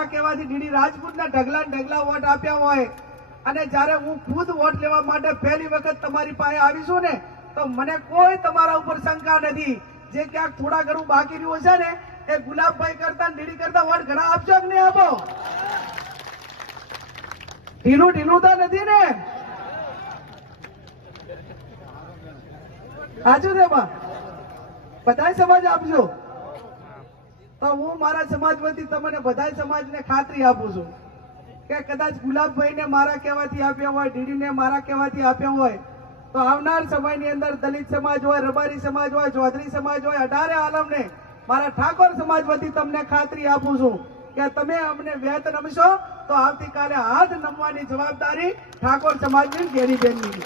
મારા કહેવાથી ડીડી રાજપૂતના ઢગલા ઢગલા વોટ આપ્યા હોય. અને જ્યારે હું ખુદ વોટ લેવા માટે પહેલી વખત તમારી પાસે આવીશું ને, તો મને કોઈ તમારા ઉપર શંકા નથી. જે ક્યાંક થોડા ઘણું બાકી રહ્યું છે ને, એ ગુલાબભાઈ કરતા ડીડી કરતા વોટ ઘણા આપશો કે નહીં આપો? ઢીલું ઢીલું તો નથી ને. સાચું છે બધા સમજ આપજો. તો હું મારા સમાજ વતી તમને બધા સમાજને ખાતરી આપું છું કે કદાચ ગુલાબભાઈ ને મારા કહેવાથી આપ્યા હોય ડીડી ને મારા કહેવાથી આપ્યા હોય, તો આવનાર સમયની અંદર દલિત સમાજ હોય, રબારી સમાજ હોય, ચૌધરી સમાજ હોય, અઢારે આલમને મારા ઠાકોર સમાજ વતી તમને ખાતરી આપું છું કે તમે અમને વેત રમશો તો આવતીકાલે હાથ નમવાની જવાબદારી ઠાકોર સમાજની ઘેરીબેનની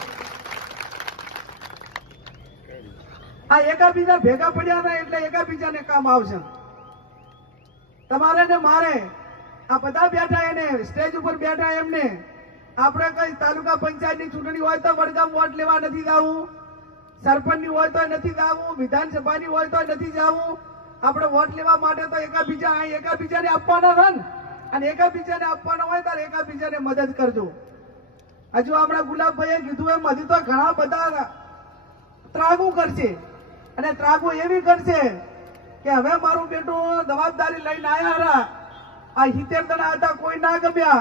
આ એકાબીજા ભેગા પડ્યા હતા એટલે એકાબીજાને કામ આવશે. તમારે ને મારે, આ બધા બેઠા એને, સ્ટેજ ઉપર બેઠા એમને, આપણે કઈ તાલુકા પંચાયતની ચૂંટણી હોય તો વડગામ વોટ લેવા નથી જવું, સરપંચની હોય તો નથી જવું, વિધાનસભાની હોય તો નથી જવું, આપણે વોટ લેવા માટે તો એકાબીજા એકાબીજાને આપવાના છે ને. અને એકાબીજાને આપવાના હોય ત્યારે એકાબીજાને મદદ કરજો. હજુ આપણા ગુલાબભાઈએ કીધું એમ, હજી તો ઘણા બધા ત્રાગુ કરશે. અને ત્રાગુ એવી કરશે કે હવે મારું બેટું જવાબદારી લઈને આવ્યા હતા આ સિત્તેર જણા હતા, કોઈ ના ગમ્યા.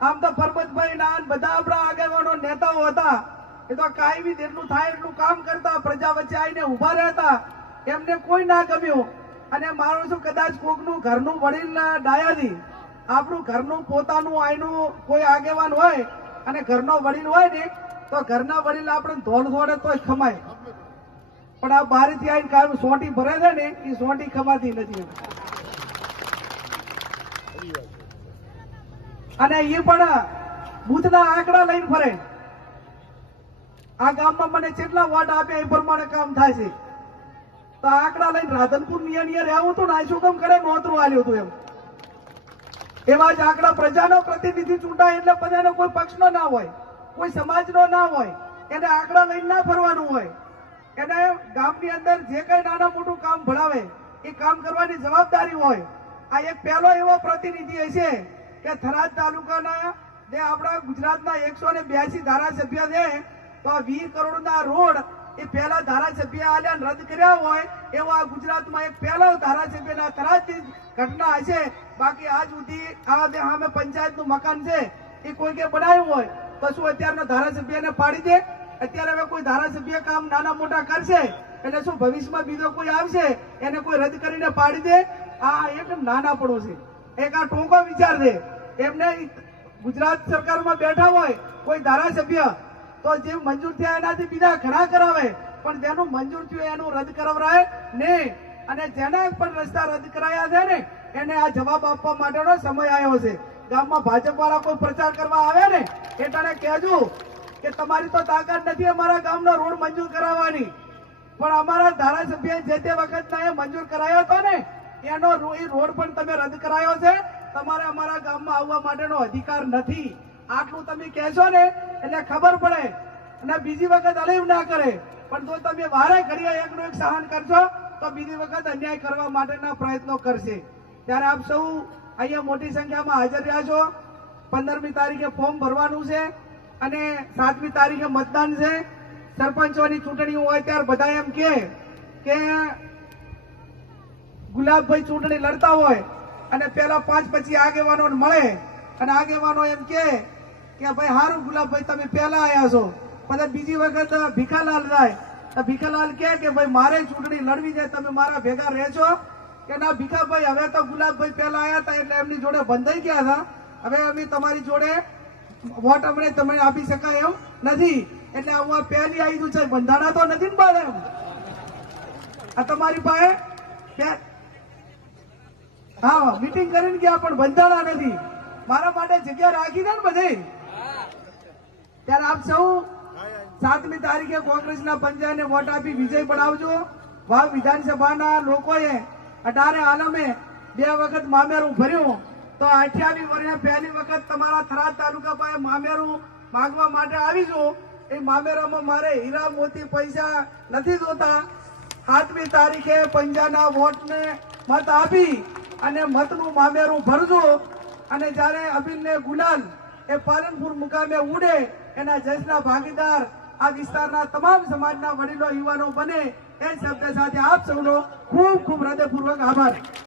આમ તો પરબતભાઈ ના બધા આપણા આગેવાનો નેતાઓ હતા. એ તો કાંઈ બી જેટલું થાય એટલું કામ કરતા પ્રજા વચ્ચે આવીને ઊભા રહેતા. એમને કોઈ ના ગમ્યું. અને મારું છું કદાચ કોકનું ઘરનું વડીલ ડાયાથી. આપણું ઘરનું પોતાનું આયનું કોઈ આગેવાન હોય અને ઘરનો વડીલ હોય ને, તો ઘરના વડીલ આપણે ધોલ ધોળે તોય ખમાય. પણ આ બારીથી આવીને કાયમ સોટી ભરે છે ને, એ સોટી ખમાતી નથી અને એ પણ બુથના આંકડા લઈને ફરે. આ ગામમાં મને કેટલા વોટ આપ્યા એ પ્રમાણે કામ થાય છે. તો આંકડા લઈને રાધનપુર નિયર નિયર આવું હતું ને, આ શું કામ કરે? નોતરું આવ્યું હતું એમ. એવા જ આંકડા પ્રજાનો પ્રતિનિધિ ચૂંટાય એટલે બધાનો કોઈ પક્ષનો ના હોય, કોઈ સમાજનો ના હોય, એને આંકડા લઈને ના ફરવાનું હોય. એને ગામની અંદર જે કઈ નાના મોટું કામ ભણાવે, એ કામ કરવાની જવાબદારી હોય. આ એક પહેલો એવો પ્રતિનિધિ હશે કે થરાદ તાલુકાના જે આપણા ગુજરાતના એકસો ને બ્યાસી ધારાસભ્ય છે. તો આ વીસ કરોડના રોડ એ પહેલા ધારાસભ્ય આલ્યા રદ કર્યા હોય, એવો આ ગુજરાતમાં એક પહેલો ધારાસભ્યના થરાદથી ઘટના હશે. બાકી આજ સુધી આ જે સામે પંચાયતનું મકાન છે, એ કોઈ કે બનાવ્યું હોય, તો શું અત્યારના ધારાસભ્યને પાડી દે? અત્યારે હવે કોઈ ધારાસભ્ય કામ નાના મોટા કરશે, એટલે શું ભવિષ્યમાં બીજો કોઈ આવશે, એને કોઈ રદ કરીને પાડી દે? આ એક નાનાપણું છે. એક આ ટૂંકો વિચાર છે. એમને ગુજરાત સરકારમાં બેઠા હોય, કોઈ ધારાસભ્ય, તો જે મંજૂર થયા એનાથી બીજા ઘણા કરાવે, પણ જેનું મંજૂર થયું એનું રદ કરાવરાય નહીં. અને જેના પણ રસ્તા રદ કરાયા છે ને, એને આ જવાબ આપવા માટેનો સમય આવ્યો છે. ગામમાં ભાજપ વાળા કોઈ પ્રચાર કરવા આવે ને એટલે કહેજો કે તમારી તો તાકાત નથી અમારા ગામનો રોડ મંજૂર કરાવવાની. પણ અમારા ધારાસભ્ય જે તે વખતના એ મંજૂર કરાયો હતો ને, એનો રોડ પણ તમે રદ કરાયો છે. તમારે અમારા ગામમાં આવવા માટેનો અધિકાર નથી. આટલું તમે કહેશો ને, એટલે ખબર પડે. અને બીજી વખત અલીવ ના કરે. પણ જો તમે વારે ઘડીએ એકનું એક સહન કરશો, તો બીજી વખત અન્યાય કરવા માટેના પ્રયત્નો કરશે. ત્યારે આપ સૌ અહીંયા મોટી સંખ્યામાં હાજર રહ્યા છો. પંદરમી તારીખે ફોર્મ ભરવાનું છે. અને સાતમી તારીખે મતદાન છે. સરપંચોની ચૂંટણી હોય ત્યારે બધા એમ કે કે ગુલાબભાઈ ચૂંટણી લડતા હોય અને પેલા પાંચ પછી આગેવાનો મળે અને આગેવાનો એમ કે કે ભાઈ હારું ગુલાબભાઈ, તમે પેલા આવ્યા છો. પછી બીજી વખત ભીખાલાલ જાય તો ભીખાલાલ કે કે ભાઈ મારે ચૂંટણી લડવી છે, તમે મારા ભેગા રહેશો કે ના, ભીખાભાઈ, હવે તો ગુલાબભાઈ પેલા આવ્યા હતા એટલે એમની જોડે બંધાઈ ગયા હતા. હવે અમે તમારી જોડે વોટ અમને તમે આપી શકાય એમ નથી. એટલે હું પહેલી આવી છે. બંધાણા તો નથી ને બાદ આ તમારી પાસે હા, મીટિંગ કરીને ગયા પણ બંધાણા નથી. મારા માટે જગ્યા રાખી દે ને બધે. ત્યારે આપ સૌ સાતમી તારીખે કોંગ્રેસના પંજાને વોટ આપી વિજય બનાવજો વાવ વિધાનસભાના લોકોએ અઢારે આલમે બે વખત મામેરું ભર્યું. તો અઠ્યાવીસ વર્ષે પહેલી વખત તમારા થરાદ તાલુકા પાસે મામેરું માંગવા માટે આવીશું એ મામેરામાં મારે હીરા મોતી પૈસા નથી જોતા. સાતમી તારીખે પંજાના વોટને મત આપી અને મતનું મામેરું ભરજો. અને જ્યારે અબીલ ગુલાલ એ પાલનપુર મુકામે ઉડે, એના જશના ભાગીદાર આ વિસ્તારના તમામ સમાજના વડીલો, યુવાનો બને એ શબ્દ સાથે આપ સૌનો ખૂબ ખૂબ હૃદયપૂર્વક આભાર.